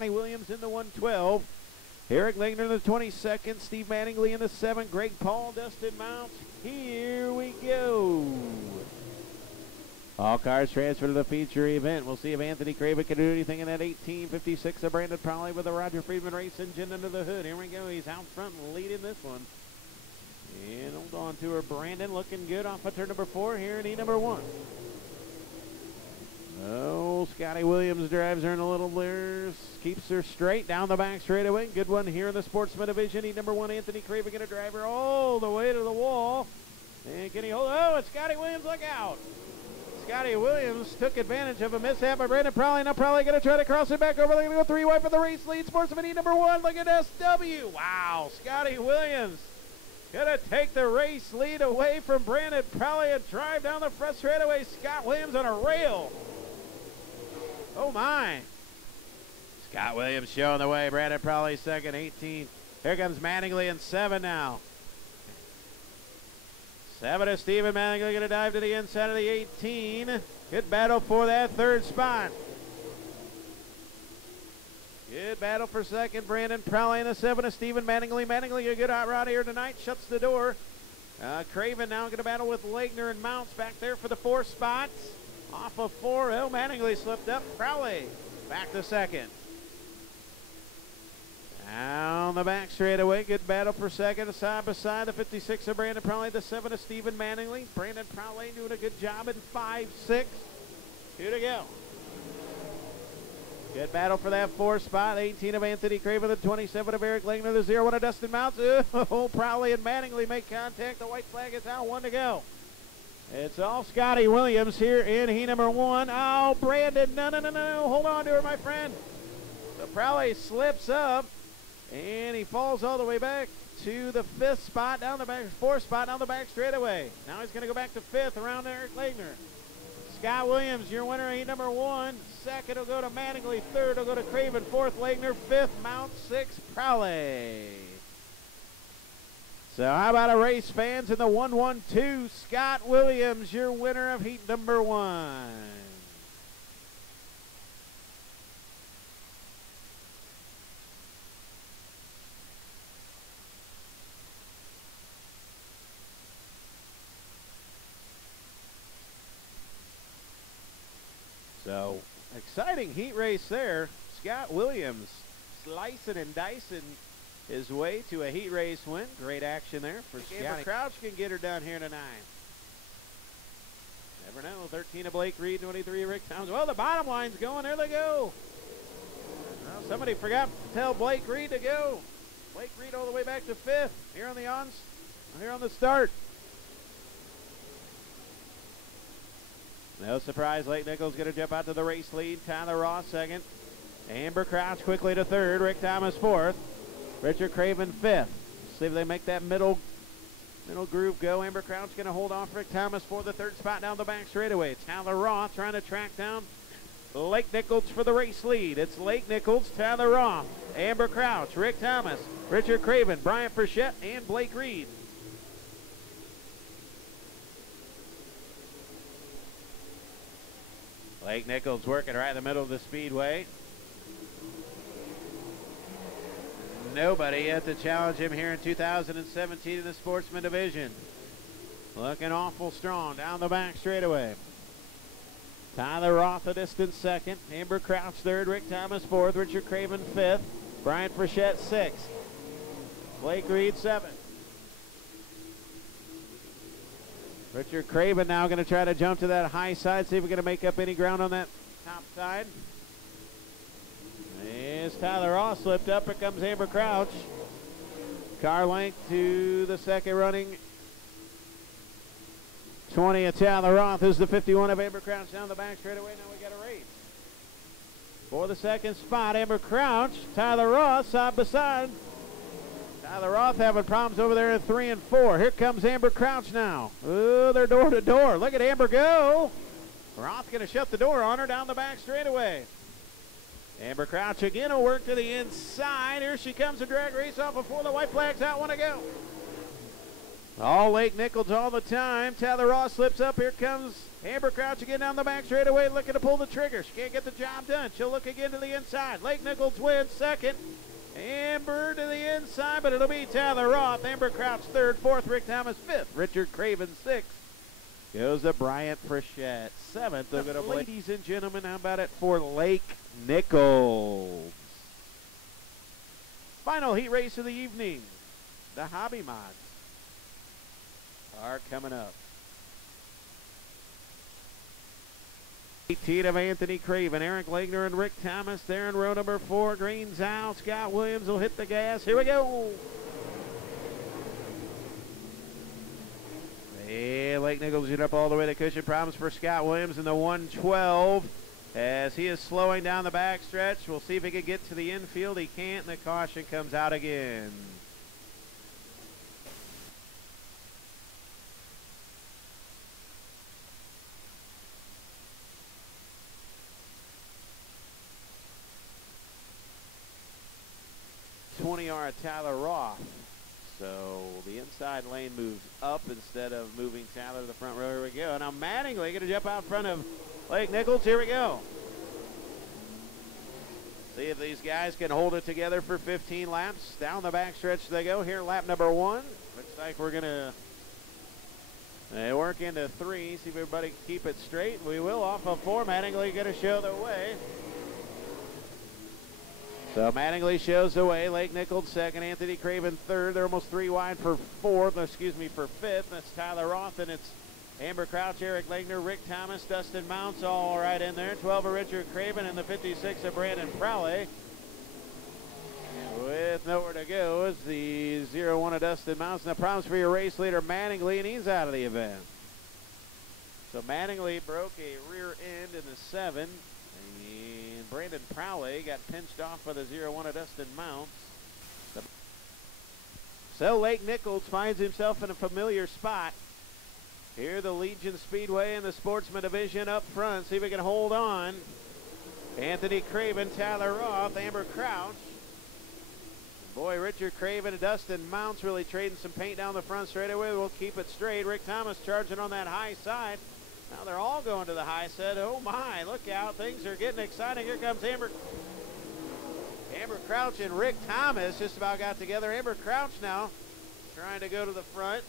Williams in the 112. Eric Langner in the 22nd. Steve Manningly in the 7th. Greg Paul, Dustin Mounts. Here we go. All cars transfer to the feature event. We'll see if Anthony Craven can do anything in that 1856 of Brandon Prowley with the Roger Friedman race engine under the hood. Here we go. He's out front leading this one. And hold on to her. Brandon looking good off of turn number 4 here in number 1. Oh, Scotty Williams drives her in a little there. Keeps her straight down the back straightaway. Good one here in the Sportsman division. Number 1, Anthony Craven going to drive her all the way to the wall. And can he hold? Oh, it's Scotty Williams. Look out. Scotty Williams took advantage of a mishap by Brandon Prowley. Now Prowley going to try to cross it back over. They're going to go 3 wide for the race lead. Sportsman number 1. Look at SW. Wow. Scotty Williams going to take the race lead away from Brandon Prowley and drive down the front straightaway. Scott Williams on a rail. Oh, my. Scott Williams showing the way. Brandon Prowley second, 18. Here comes Manningly in 7 now. 7 is Stephen Manningly going to dive to the inside of the 18. Good battle for that 3rd spot. Good battle for 2nd. Brandon Prowley in the 7 is Stephen Manningly. Manningly a good hot rod here tonight. Shuts the door. Craven now going to battle with Lagner and Mounts back there for the 4th spot. Off of 4. Oh, Manningly slipped up. Prowley back to 2nd. Down the back straightaway. Good battle for 2nd. Side by side. The 56 of Brandon Prowley. The 7 of Stephen Manningly. Brandon Prowley doing a good job in 5, 6. 2 to go. Good battle for that 4th spot. 18 of Anthony Craven. The 27 of Eric Langner. The 0-1 of Dustin Mounts. Oh, Prowley and Manningly make contact. The white flag is out. 1 to go. It's all Scotty Williams here in number 1. Oh, Brandon, no. Hold on to her, my friend. So Prowley slips up, and he falls all the way back to the 5th spot, down the back, 4th spot, down the back straightaway. Now he's going to go back to 5th around Eric Langner. Scott Williams, your winner, heat number 1. 2nd will go to Manningly. 3rd will go to Craven. 4th, Langner. 5th, Mount. 6th, Prowley. So how about a race, fans, in the 112? Scott Williams, your winner of heat number 1. So exciting heat race there. Scott Williams slicing and dicing his way to a heat race win. Great action there for Scotty. Crouch can get her done here tonight. Never know. 13 of Blake Reed, 23 of Rick Towns. Well, the bottom line's going. There they go. Well, somebody forgot to tell Blake Reed to go. Blake Reed all the way back to 5th here on the start. No surprise, Lake Nichols going to jump out to the race lead. Tyler Ross 2nd. Amber Crouch quickly to 3rd. Rick Thomas 4th. Richard Craven 5th. See if they make that middle groove go. Amber Crouch going to hold off Rick Thomas for the 3rd spot down the back straightaway. Tyler Roth trying to track down Lake Nichols for the race lead. It's Lake Nichols, Tyler Roth, Amber Crouch, Rick Thomas, Richard Craven, Brian Frechette, and Blake Reed. Lake Nichols working right in the middle of the speedway. Nobody yet to challenge him here in 2017 in the Sportsman division. Looking awful strong down the back straightaway. Tyler Roth a distant 2nd. Amber Crouch 3rd. Rick Thomas 4th. Richard Craven 5th. Brian Frechette 6th. Blake Reed 7th. Richard Craven now going to try to jump to that high side. See if we're going to make up any ground on that top side. As Tyler Ross slipped up, here comes Amber Crouch. Car length to the 2nd running 20 of Tyler Roth is the 51 of Amber Crouch down the back straightaway. Now we got a race. For the 2nd spot, Amber Crouch, Tyler Roth side by side. Tyler Roth having problems over there at 3 and 4. Here comes Amber Crouch now. Oh, they're door to door. Look at Amber go. Roth going to shut the door on her down the back straightaway. Amber Crouch again will work to the inside. Here she comes, a drag race off before the white flag's out. 1 to go. All Lake Nichols all the time. Tyler Ross slips up. Here comes Amber Crouch again down the back straightaway, looking to pull the trigger. She can't get the job done. She'll look again to the inside. Lake Nichols wins second. Amber to the inside, but it'll be Tyler Roth. Amber Crouch third, fourth, Rick Thomas fifth, Richard Craven sixth. Goes to Bryant Frechette seventh. They're going to ladies and gentlemen, how about it for Lake Nichols? Final heat race of the evening. The Hobby Mods are coming up. 18 of Anthony Craven, Eric Legner, and Rick Thomas. There in row number 4. Green's out. Scott Williams will hit the gas. Here we go. And Lake Nichols get up all the way to cushion. Problems for Scott Williams in the 112 as he is slowing down the backstretch. We'll see if he can get to the infield. He can't, and the caution comes out again. Tyler Roth. So the inside lane moves up instead of moving Tyler to the front row. Here we go. Now Mattingly going to jump out in front of Lake Nichols. Here we go. See if these guys can hold it together for 15 laps. Down the backstretch they go. Here lap number 1. Looks like we're going to work into 3. See if everybody can keep it straight. We will off of 4. Mattingly going to show the way. So Mattingly shows the way. Lake Nichols second, Anthony Craven third. They're almost 3 wide for fourth. Excuse me, for fifth. That's Tyler Roth, and it's Amber Crouch, Eric Legner, Rick Thomas, Dustin Mounts, all right in there. 12 of Richard Craven and the 56 of Brandon Prowley. With nowhere to go is the 0-1 of Dustin Mounts. Now problems for your race leader Mattingly, and he's out of the event. So Mattingly broke a rear end in the 7. And Brandon Prowley got pinched off by the 0-1 of Dustin Mounts. So Lake Nichols finds himself in a familiar spot. Here the Legion Speedway and the Sportsman division up front. See if we can hold on. Anthony Craven, Tyler Roth, Amber Crouch. Boy, Richard Craven and Dustin Mounts really trading some paint down the front straightaway. We'll keep it straight. Rick Thomas charging on that high side. Now they're all going to the high side. Oh my, look out. Things are getting exciting. Here comes Amber Crouch and Rick Thomas just about got together. Amber Crouch now trying to go to the front.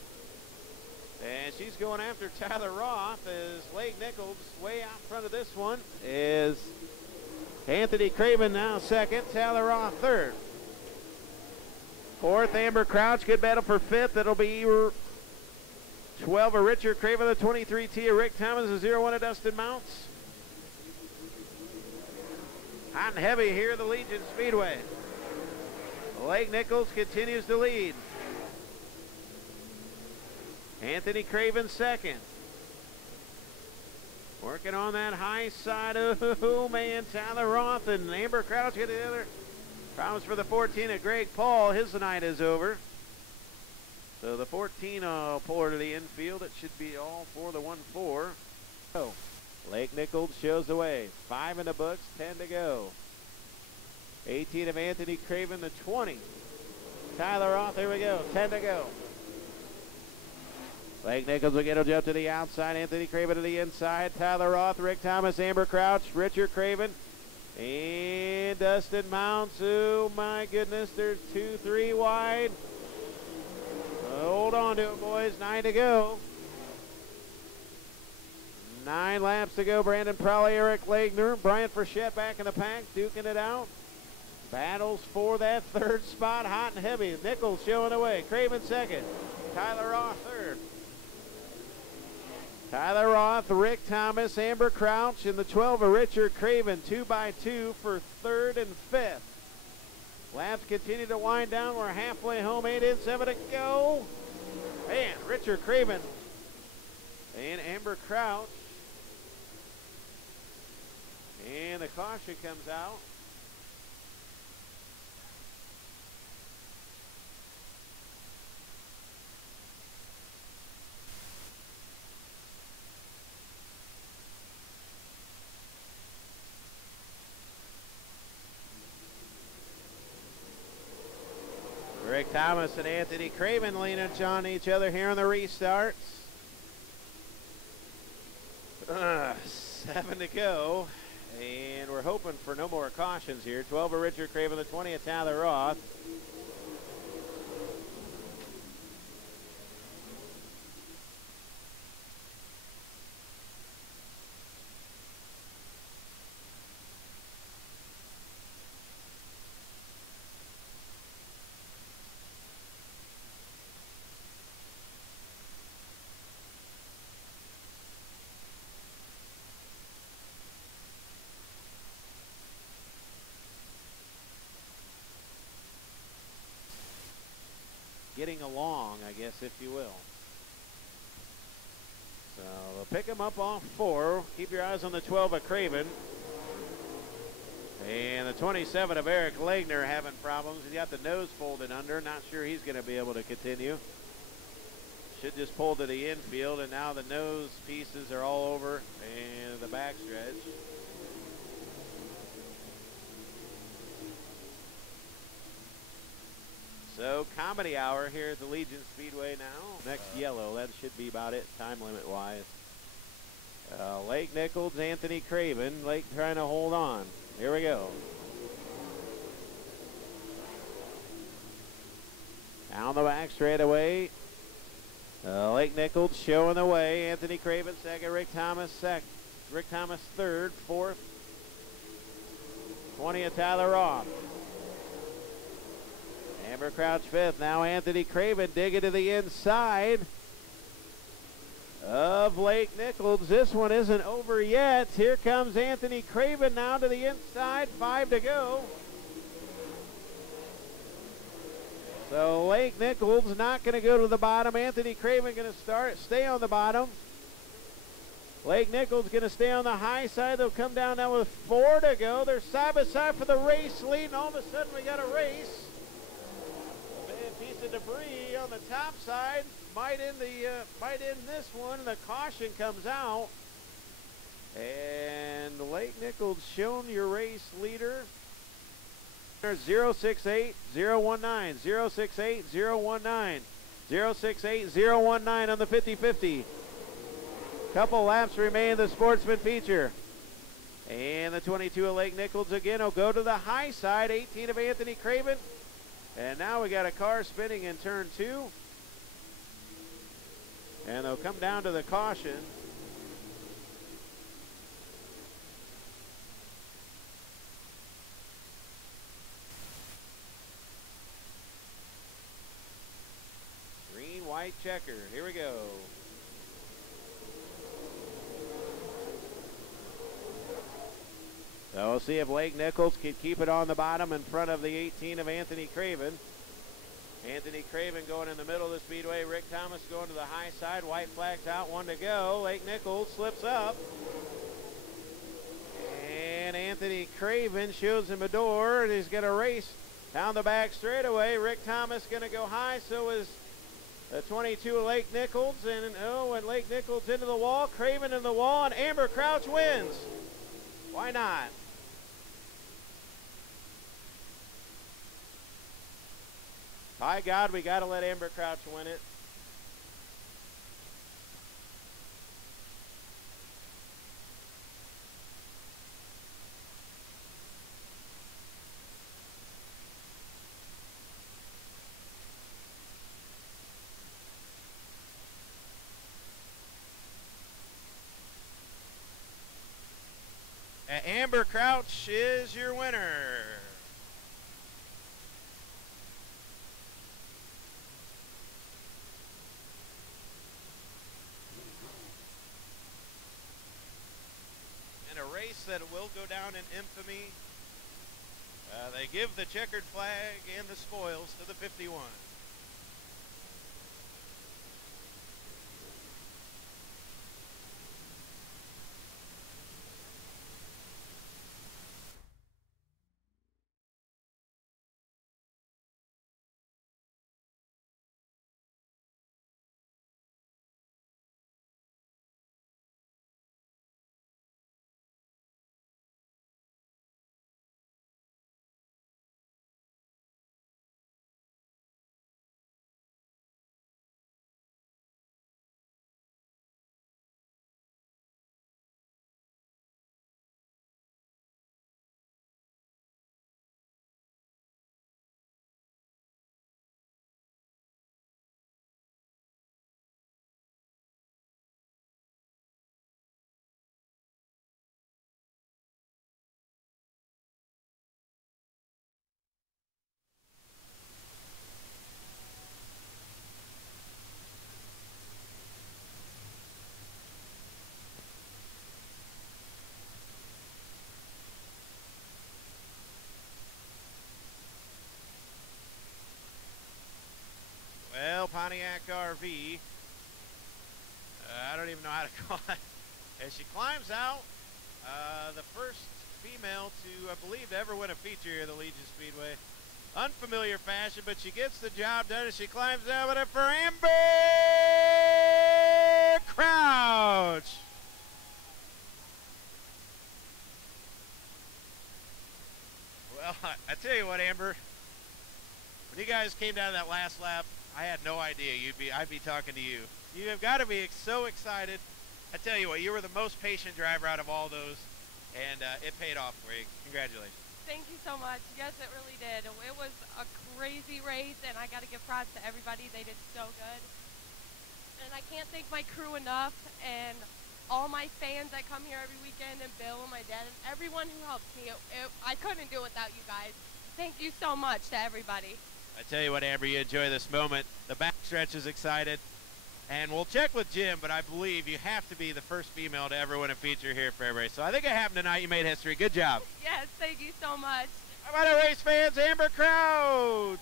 And she's going after Tyler Roth as Lake Nichols way out front of this one is Anthony Craven now second, Tyler Roth third. Fourth, Amber Crouch. Good battle for fifth. It'll be 12 of Richard Craven, the 23T of Rick Thomas, the 0-1 of Dustin Mounts. Hot and heavy here at the Legion Speedway. Lake Nichols continues to lead. Anthony Craven second. Working on that high side. Oh man, Tyler Roth and Amber Crouch get together. Problems for the 14 of Greg Paul. His night is over. So the 14 will pull her to the infield. It should be all for the 1-4. Oh, Lake Nichols shows the way. 5 in the books, 10 to go. 18 of Anthony Craven, the 20. Tyler Roth, here we go, 10 to go. Lake Nichols will get a jump to the outside. Anthony Craven to the inside. Tyler Roth, Rick Thomas, Amber Crouch, Richard Craven, and Dustin Mounts. Oh my goodness, there's 2, 3 wide. Hold on to it, boys. 9 to go. 9 laps to go. Brandon Prowley, Eric Legner, Bryant Frechette back in the pack, duking it out. Battles for that third spot, hot and heavy. Nichols showing the way. Craven second. Tyler Roth third. Tyler Roth, Rick Thomas, Amber Crouch, and the 12 of Richard Craven, 2x2 for third and fifth. Laps continue to wind down. We're halfway home, 8 in, 7 to go. Man, Richard Craven and Amber Crouch. And the caution comes out. Rick Thomas and Anthony Craven leaning on each other here in the restarts. 7 to go. And we're hoping for no more cautions here. 12 of Richard Craven, the 20 of Tyler Roth. Getting along, I guess, if you will. So they'll pick him up off 4. Keep your eyes on the 12 of Craven. And the 27 of Eric Legner having problems. He's got the nose folded under. Not sure he's going to be able to continue. Should just pull to the infield, and now the nose pieces are all over and the backstretch. So comedy hour here at the Legion Speedway now. Next yellow, that should be about it time limit wise. Lake Nichols, Anthony Craven. Lake trying to hold on. Here we go. Down the back straightaway. Lake Nichols showing the way. Anthony Craven second. Rick Thomas second. Rick Thomas third. Fourth. 20 of Tyler Roth. Amber Crouch fifth. Now Anthony Craven digging to the inside of Lake Nichols. This one isn't over yet. Here comes Anthony Craven now to the inside. 5 to go. So Lake Nichols not going to go to the bottom. Anthony Craven going to stay on the bottom. Lake Nichols going to stay on the high side. They'll come down now with 4 to go. They're side by side for the race lead, and all of a sudden we got a race. A piece of debris on the top side might end this one, and the caution comes out. And Lake Nichols shown your race leader. 068 019 068 019 068 019 on the 50-50. Couple laps remain in the Sportsman feature. And the 22 of Lake Nichols again will go to the high side. 18 of Anthony Craven. And now we got a car spinning in turn 2. And they'll come down to the caution. Green, white checker. Here we go. So we'll see if Lake Nichols can keep it on the bottom in front of the 18 of Anthony Craven. Anthony Craven going in the middle of the speedway. Rick Thomas going to the high side. White flags out, 1 to go. Lake Nichols slips up. And Anthony Craven shows him a door, and he's going to race down the back straightaway. Rick Thomas going to go high, so is the 22 of Lake Nichols. And Lake Nichols into the wall. Craven in the wall, and Amber Crouch wins. Why not? By God, we got to let Amber Crouch win it. Amber Crouch is your winner. In a race that will go down in infamy, they give the checkered flag and the spoils to the 51. got caught as she climbs out. The first female to, I believe, to ever win a feature here at the Legion Speedway. Unfamiliar fashion, but she gets the job done as she climbs out with it for Amber Crouch. Well, I tell you what, Amber, when you guys came down to that last lap, I had no idea I'd be talking to you. You have got to be so excited. I tell you what, you were the most patient driver out of all those, and it paid off for you. Congratulations. Thank you so much. Yes, it really did. It was a crazy race, and I got to give props to everybody. They did so good. And I can't thank my crew enough, and all my fans that come here every weekend, and Bill and my dad, and everyone who helps me. I couldn't do it without you guys. Thank you so much to everybody. I tell you what, Amber, you enjoy this moment. The backstretch is excited. And we'll check with Jim, but I believe you have to be the first female to ever win a feature here at Fairbury. So I think it happened tonight. You made history. Good job. Yes, thank you so much. How about our race fans, Amber Crouch?